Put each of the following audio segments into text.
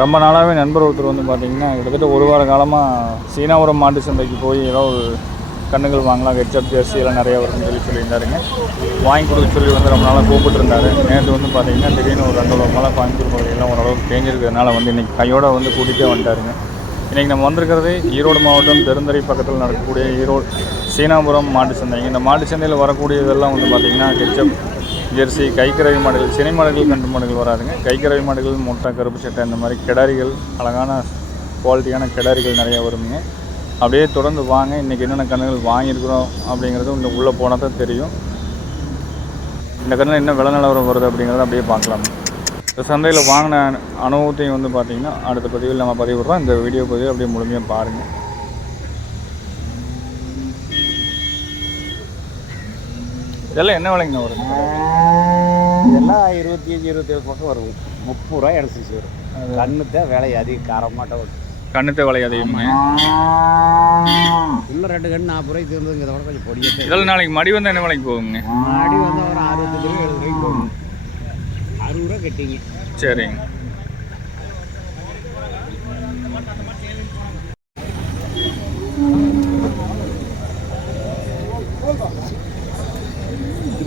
ரொம்ப நாளாகவே நண்பர் ஒருத்தர் வந்து பார்த்தீங்கன்னா கிட்டத்தட்ட ஒரு வார காலமாக சீனாபுரம் மாட்டு சந்தைக்கு போய் ஏதோ ஒரு கண்ணுகள் வாங்கலாம் ஹெச்அப் ஜெர்சி எல்லாம் நிறையா வரும்னு சொல்லி சொல்லியிருந்தாருங்க. வாங்கி கொடுக்க சொல்லி வந்து ரொம்ப நாளாக கூப்பிட்டுருந்தாரு. நேற்று வந்து பார்த்தீங்கன்னா திடீர்னு ஒரு ரெண்டு மலை கோயம்புத்தூர் பகுதியெல்லாம் ஓரளவுக்கு தேஞ்சிருக்கிறதுனால வந்து இன்றைக்கி கையோடு வந்து கூட்டிகிட்டே வந்துட்டாருங்க. இன்றைக்கி நம்ம வந்திருக்கிறது ஈரோடு மாவட்டம் பெருந்தறை பக்கத்தில் நடக்கக்கூடிய ஈரோடு சீனாபுரம் மாட்டு சந்தைங்க இந்த மாட்டு சந்தையில் வரக்கூடியதெல்லாம் வந்து பார்த்திங்கன்னா கெச்சப் ஜெர்சி கைக்கரவி மாடுகள் சினை மாடுகள் கண்டு மாடுகள் வராதுங்க. கைக்கரவி மாடுகள் முட்டை கருப்பு சட்டை இந்த மாதிரி கிடாரிகள் அழகான குவாலிட்டியான கிடாரிகள் நிறையா வருங்க. அப்படியே தொடர்ந்து வாங்க. இன்றைக்கி என்னென்ன கண்ணுகள் வாங்கியிருக்கிறோம் அப்படிங்கிறது இங்கே உள்ளே போனால் தான் தெரியும். இந்த கண்ணில் என்ன விலை நிலவரம் வருது அப்படிங்கிறத அப்படியே பார்க்கலாம். இந்த சந்தையில் வாங்கின அனுபவத்தையும் வந்து பார்த்திங்கன்னா அடுத்த பதிவில் நம்ம பதிவிடுறோம். இந்த வீடியோ பதிவு அப்படியே முழுமையாக பாருங்கள் இதெல்லாம் என்ன விலைங்கண்ணா வருது இதெல்லாம் இருபத்தி அஞ்சு இருபத்தேழு பக்கம் வரும். முப்பது ரூபாய் அடிச்சிச்சு வரும் கண்ணுத்தான் விலை அதிகம் காரமாட்ட வரும் கண்ணுத்த விலை அதிகமாக உள்ள ரெண்டு கண்ணு நாற்பது ரூபாய்க்கு இருந்ததுங்க இதை விட கொஞ்சம் பொடியாக இதெல்லாம் நாளைக்கு மடி வந்து என்ன விலைக்கு போகுங்க? மாடி வந்து ஒரு அறுபத்தஞ்சு ரூபாய் எழுபது ரூபாய்க்கு போகும் அறுபது ரூபா கட்டிங்க. சரிங்க.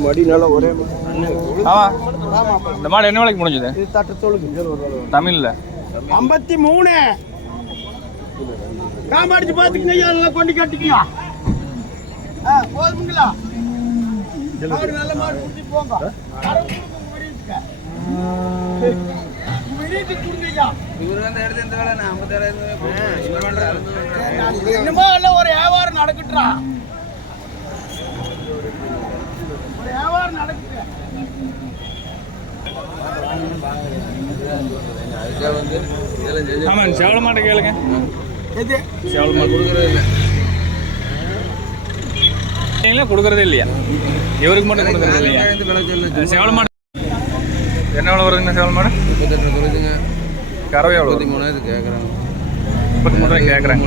மடினால ஒரே ஆமாம் இந்த மாடு என்ன விலைக்கு முடிஞ்சது? தமிழில். ஐம்பத்தி மூணு. காமாடிச்சு பார்த்துக்கிங்க எல்லாம் கொண்டு கட்டிக்கிங்க போதுங்களா மாடு நல்ல மாடு குடிச்சு போங்க. என்னமோ எல்லாம் ஒரு வியாபாரம் நடக்கட்டுறா ஒரு வியாபாரம் நடக்குது ஆமாம் சேவல மாட்டை கேளுங்க. சேவல மாடு கொடுக்குறது இல்லை. கொடுக்குறதே இல்லையா? இவருக்கு மட்டும் கொடுக்குறது இல்லையா? சேவல மாடு என்ன எவ்வளோ வருதுங்க சேவல மாடு? முப்பத்தெட்டு கறவை எவ்வளோ முப்பத்தி கேட்குறாங்க முப்பத்தி மூணு ரூபாய் கேட்குறாங்க.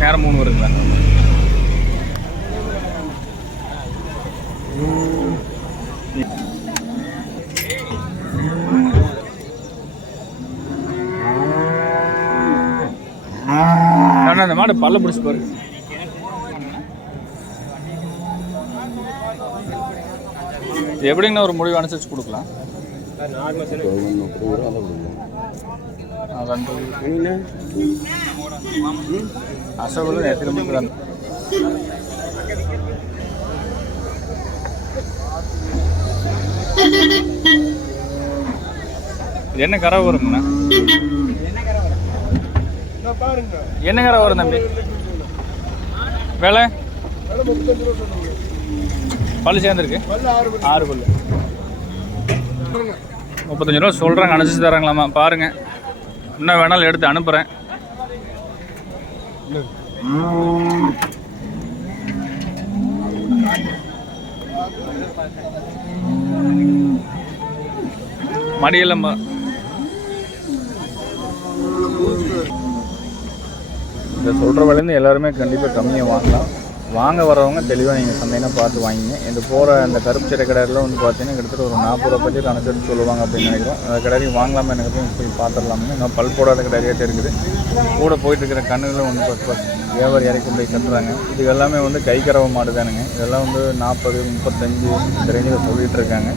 நேரம் மூணு வருதுங்களா? அண்ணா, இந்த மாடு பல்ல பிடிச்சி பாரு. எப்படிங்கண்ணா ஒரு முடிவு அனுசரிச்சு கொடுக்கலாம். அதான் அசோகத்தில் எத்தனை மணிக்கு என்ன கரை வருங்கண்ணா என்ன கரை வரும் தம்பி? வேலை? பல்லு சேர்ந்துருக்கு. ஆறு பல்லு. முப்பத்தஞ்சு ரூபா சொல்கிறாங்க அனுசரிச்சு தராங்களாமா? பாருங்க. இன்னும் வேணாலும் எடுத்து அனுப்புகிறேன் மடியெல்லாம் இதை இந்த சொல்கிற விலையிருந்து எல்லாருமே கண்டிப்பாக கம்மியாக வாங்கலாம். வாங்க வரவங்க தெளிவாக நீங்கள் சந்தைனா பார்த்து வாங்கிங்க. இந்த போகிற அந்த கருப்பு சிறை கடையில் வந்து பார்த்தீங்கன்னா கிட்டத்தட்ட ஒரு நாற்பது ரூபா பட்ஜெட் அனுசரித்து சொல்லுவாங்க அப்படின்னு நினைக்கிறோம். அந்த கடையில் வாங்கலாமா எனக்கு போய் பார்த்துடலாமுங்க இன்னும் பல் போடாத கடையாட்டு இருக்குது. கூட போயிட்டு இருக்கிற கண்ணுகளும் வந்து பார்த்து வியாபாரி இறக்கி கொண்டு போய் கட்டுறாங்க. இது எல்லாமே வந்து கை கறவை மாடு தானுங்க. இதெல்லாம் வந்து நாற்பது முப்பத்தஞ்சு இந்த ரேஞ்சில் சொல்லிகிட்டு இருக்காங்க.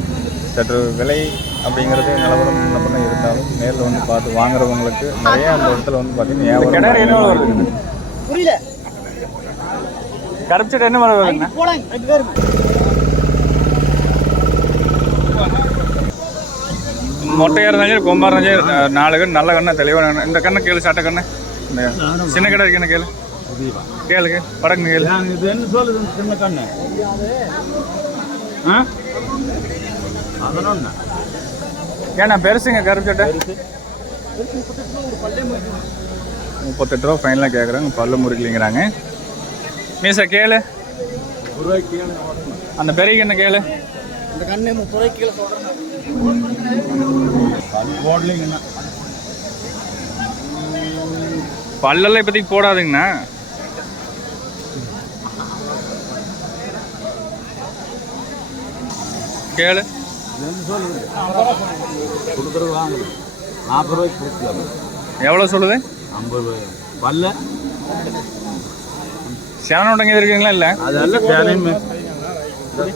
சற்று விலை அப்படிங்கிறது நிலவரம் முன்ன பின்ன இருந்தாலும் நேரில் வந்து பார்த்து வாங்குறவங்களுக்கு நிறைய அந்த இடத்துல வந்து பார்த்தீங்கன்னா கிணறு என்ன வருது? புரியல. கருப்பு சட்டை என்ன பேரும் மொட்டையாக இருந்தாலும் சரி கொம்பா இருந்தாலும் நாலு கண்ணு நல்ல கண்ணா தெளிவான கண்ணு. இந்த கண்ணை கேளு சட்டை கண்ணு. சின்ன கடை இருக்கு என்ன கேளு? கேளுக்கு படக்குன்னு கேளு. இது என்ன சொல்லுது சின்ன கண்ணு? ஆ? ஏண்ணா பெருசுங்க கருப்பு சட்டை. முப்பத்தெட்டு ரூபா ஃபைனலாக கேட்குறாங்க பல்லு முறிக்கலிங்கிறாங்க. மீசா கேளு. அந்த பெரிய கண்ணை கேளு. இந்த கண்ணு முப்பது ரூபாய்க்கு கீழே சொல்கிறேன் போடலைங்கண்ணா பல்லெல்லாம் இப்போதைக்கு போடாதுங்கண்ணா. கேளு. கொடுக்குறது வாங்கணும் நாற்பது ரூபாய்க்கு கொடுக்கலாம் எவ்வளோ சொல்லுது? ஐம்பது ரூபாய் பல்ல சேனோட்டங்க இருக்குங்களா இல்லை? அதெல்லாம் தேனையுமே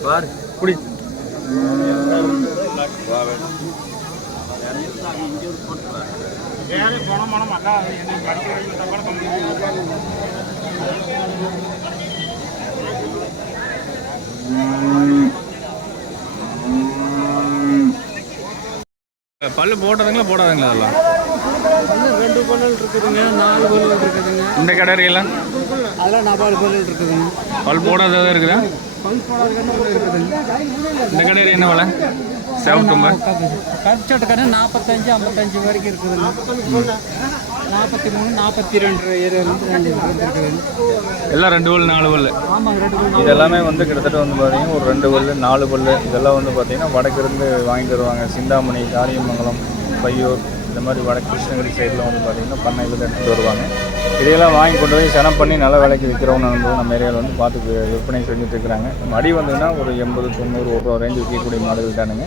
பாரு குடி. பல்லு போட்டதுங்களா போடாதுங்களா அதெல்லாம் ரெண்டு பல்லல் இருக்குதுங்க நாலு பல்லல் இருக்குதுங்க. இந்த கடையெல்லாம் அதெல்லாம் நாலு பல்லல் இருக்குதுங்க. பல் போடாததாக இருக்குதா? பல் ஒன்று இருக்குதுங்க. இந்த கடையில் என்ன விலை? செவட்டும்பு கச்சோட்ட கடை நாற்பத்தஞ்சு ஐம்பத்தஞ்சு வரைக்கும் இருக்குதுங்க. நாற்பத்தி மூணு நாற்பத்தி ரெண்டு எல்லாம் ரெண்டு பல் நாலு பல் ஆமாங்க ரெண்டு பல்லு இது எல்லாமே வந்து கிட்டத்தட்ட வந்து பார்த்தீங்கன்னா ஒரு ரெண்டு பல்லு நாலு பல்லு இதெல்லாம் வந்து பார்த்தீங்கன்னா வடக்கிருந்து வாங்கி தருவாங்க சிந்தாமணி காரியமங்கலம் பையூர் இந்த மாதிரி வட கிருஷ்ணகிரி சைடில் வந்து பார்த்தீங்கன்னா பண்ணையிலேருந்து எடுத்துகிட்டு வருவாங்க. இதையெல்லாம் வாங்கி கொண்டு போய் செனம் பண்ணி நல்ல விலைக்கு விற்கிறவங்க வந்து நம்ம ஏரியாவில் வந்து பார்த்து விற்பனை செஞ்சுட்டு இருக்கிறாங்க. மடி வந்ததுன்னா ஒரு எண்பது தொண்ணூறு ஒரு ரூபா ரேஞ்சு விற்கக்கூடிய மாடுகள் தானுங்க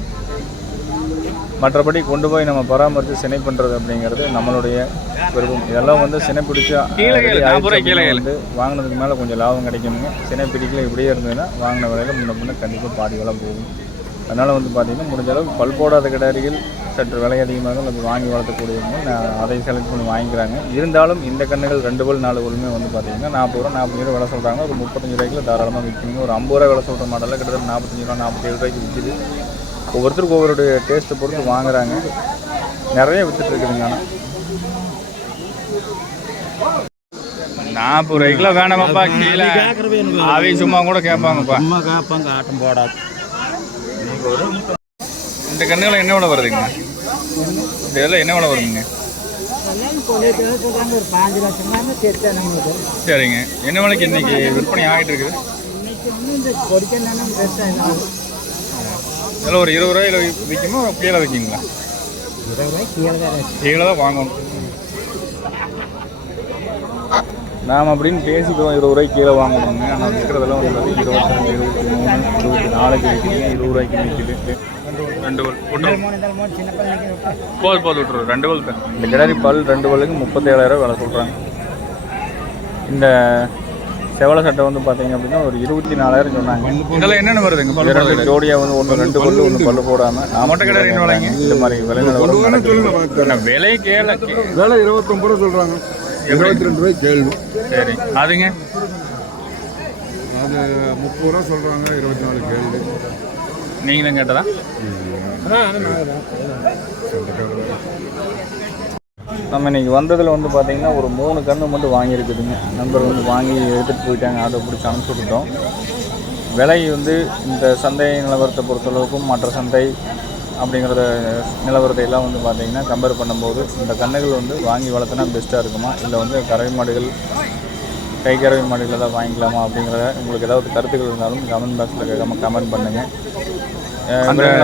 மற்றபடி கொண்டு போய் நம்ம பராமரித்து சினை பண்ணுறது அப்படிங்கிறது நம்மளுடைய விருப்பம். இதெல்லாம் வந்து சினை பிடிச்சா. வந்து வாங்கினதுக்கு மேலே கொஞ்சம் லாபம் கிடைக்குங்க சினை பிடிக்கல இப்படியே இருந்ததுன்னா வாங்கின விலையில முன்ன முன்ன கண்டிப்பாக பாதி விலை போகும். அதனால் வந்து பார்த்திங்கன்னா முடிஞ்ச அளவுக்கு பல் போடாத கிடாரிகள் சற்று விலை அதிகமாக அது வாங்கி வளர்த்தக்கூடியவங்க நான் அதை செலக்ட் பண்ணி வாங்கிக்கிறாங்க. இருந்தாலும் இந்த கண்ணுகள் ரெண்டு பல் நாலு பல்லுமே வந்து பார்த்திங்கன்னா நாற்பது ரூபா நாற்பது ரூபா விலை சொல்கிறாங்க ஒரு முப்பத்தஞ்சு ரூபாய்க்குள்ள தாராளமாக விற்கிங்க. ஒரு ஐம்பது ரூபா விலை சொல்கிற மாடலில் கிட்டத்தட்ட நாற்பத்தஞ்சு ரூபா நாற்பத்தேழு ரூபாய்க்கு விற்கிது ஒவ்வொருத்தருக்கும் ஒவ்வொரு டேஸ்ட்டை பொறுத்து வாங்குறாங்க. நிறைய வித்துட்டு இருக்குதுங்க ஆனால் நாற்பது ரூபாய்க்குலாம் வேணாமாப்பா கீழே. அவை சும்மா கூட கேட்பாங்கப்பா. அம்மா காப்பாங்க ஆட்டம் போடாது. இந்த கண்ணுகளை என்ன விலை வருதுங்க? இந்த இதெல்லாம் என்ன விலை வருதுங்க? சரிங்க. என்ன விலைக்கு இன்னைக்கு விற்பனை ஆகிட்டு இருக்குது? இதில் ஒரு இருபது ரூபாயில விற்குமோ கீழே விற்கிங்களா இருபது ரூபாய்க்கு கீழே தான் கீழே தான் வாங்கணும். நாம் அப்படின்னு பேசிக்கிறோம் இருபது ரூபாய்க்கு கீழே வாங்கணுங்க. ஆனால் விற்கிறதெல்லாம் வந்து பார்த்தீங்கன்னா இருபத்தி ரெண்டு இருபத்தி மூணு இருபத்தி நாலுக்கு விற்கிது இருபது ரூபாய்க்கு விற்கிது ரெண்டு பல் போது போது ரெண்டு பல் தான். இந்த கிடாரி பல் ரெண்டு பல்லுக்கு முப்பத்தேழாயிரம் விலை சொல்கிறாங்க இந்த செவலை சட்டை வந்து பார்த்தீங்க அப்படின்னா ஒரு இருபத்தி நாலாயிரம் சொன்னாங்க. இதெல்லாம் என்னென்ன வருதுங்க இரண்டு ஜோடியாக வந்து ஒன்று ரெண்டு பல்லு ஒன்று பல்லு போடாமல் மொட்டை என்ன விலைங்க? இந்த மாதிரி விலை விலை கேள. விலை இருபத்தொம்பது ரூபா சொல்கிறாங்க இருபத்தி ரெண்டு ரூபாய் கேள்வி. சரி. அதுங்க? அது முப்பது ரூபா சொல்கிறாங்க இருபத்தி நாலு கேள்வி. நீங்களும் கேட்டதா? நம்ம இன்றைக்கி வந்ததில் வந்து பார்த்தீங்கன்னா ஒரு மூணு கன்று மட்டும் வாங்கியிருக்குதுங்க. நண்பர் வந்து வாங்கி எடுத்துகிட்டு போயிட்டாங்க ஆட்டோ பிடிச்சி அனுப்பிச்சி விலை வந்து இந்த சந்தை நிலவரத்தை பொறுத்தளவுக்கும் மற்ற சந்தை அப்படிங்கிறத நிலவரத்தை எல்லாம் வந்து பார்த்திங்கன்னா கம்பேர் பண்ணும்போது இந்த கன்றுகள் வந்து வாங்கி வளர்த்துனா பெஸ்ட்டாக இருக்குமா? இல்லை வந்து கறவை மாடுகள் கை கறவை மாடுகளை தான் வாங்கிக்கலாமா அப்படிங்கிறத உங்களுக்கு ஏதாவது கருத்துக்கள் இருந்தாலும் கமெண்ட் பாக்ஸில் கேட்காம கமெண்ட் பண்ணுங்கள்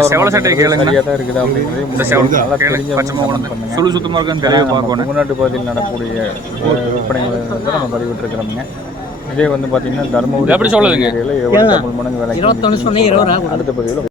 செவல சட்டை கேளுங்க. சரியாக தான் இருக்குது அப்படிங்கிறது இந்த செவல நல்லா. தெரிஞ்ச. சுழு சுத்தமாக இருக்குன்னு பார்க்கணும் தமிழ்நாட்டு பகுதியில் நடக்கக்கூடிய விற்பனைகளை வந்து நம்ம பதிவிட்டிருக்கிறோமுங்க இதே வந்து பார்த்தீங்கன்னா தருமபுரி எப்படி சொல்லுதுங்க? தமிழ் மடங்கு அடுத்த பதிவில்